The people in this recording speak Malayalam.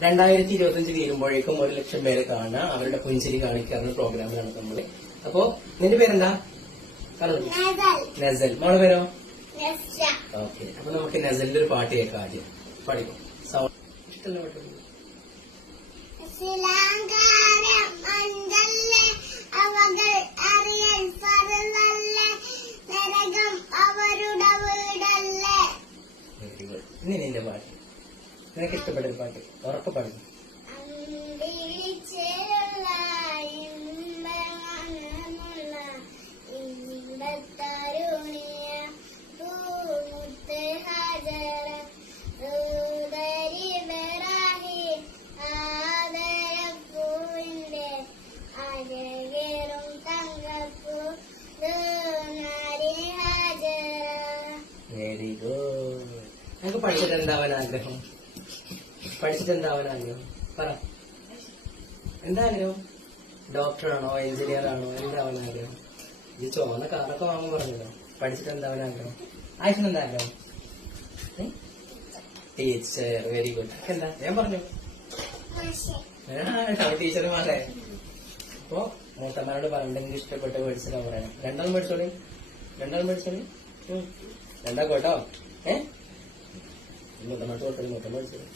2025 തീരുമ്പോഴേക്കും 1 ലക്ഷം പേരെ കാണുക, അവരുടെ പുഞ്ചിരി കാണിക്കാറുള്ള പ്രോഗ്രാമിലാണ് നമ്മള്. അപ്പോ നിന്റെ പേരെന്താ? നസൽ. മോളെ പേരോ? ഓക്കെ. അപ്പൊ നമുക്ക് നസലിന്റെ ഒരു പാട്ട് കേൾക്കാം. ആദ്യം പഠിക്കും. സൗണ്ട് ഇഷ്ടമുള്ള പാട്ട്. Very good. ഇനി നിന്റെ പാട്ട്, നിനക്ക് ഇഷ്ടപ്പെട്ട ഒരു പാട്ട് ഉറപ്പ് പാടും. Very good. നമുക്ക് പഠിച്ചിട്ട് എന്താവാൻ ആഗ്രഹം? പഠിച്ചിട്ട് എന്താവാൻ ആഗ്രഹം? പറ. എന്താ ആഗ്രഹം? ഡോക്ടറാണോ, എഞ്ചിനീയർ ആണോ, എന്താവാൻ ആഗ്രഹം? ഇത് ചോന്ന കാറൊക്കെ വാങ്ങാൻ പറഞ്ഞല്ലോ. പഠിച്ചിട്ട് എന്താവാൻ ആഗ്രഹം? ആയിഷന് എന്താ ആഗ്രഹം? ടീച്ചർ. Very good. എന്താ ഞാൻ പറഞ്ഞു? ടീച്ചർ മാറേ. അപ്പൊ മൂത്തമ്മയോട് പറഞ്ഞിട്ട് ഇഷ്ടപ്പെട്ട മേടിച്ചിട്ടാ പറയണം. രണ്ടാളും മേടിച്ചോളി. രണ്ടാ കേട്ടോ. മൂത്തമ്മ തോട്ടം മൂത്തമ്മ മേടിച്ചോളി.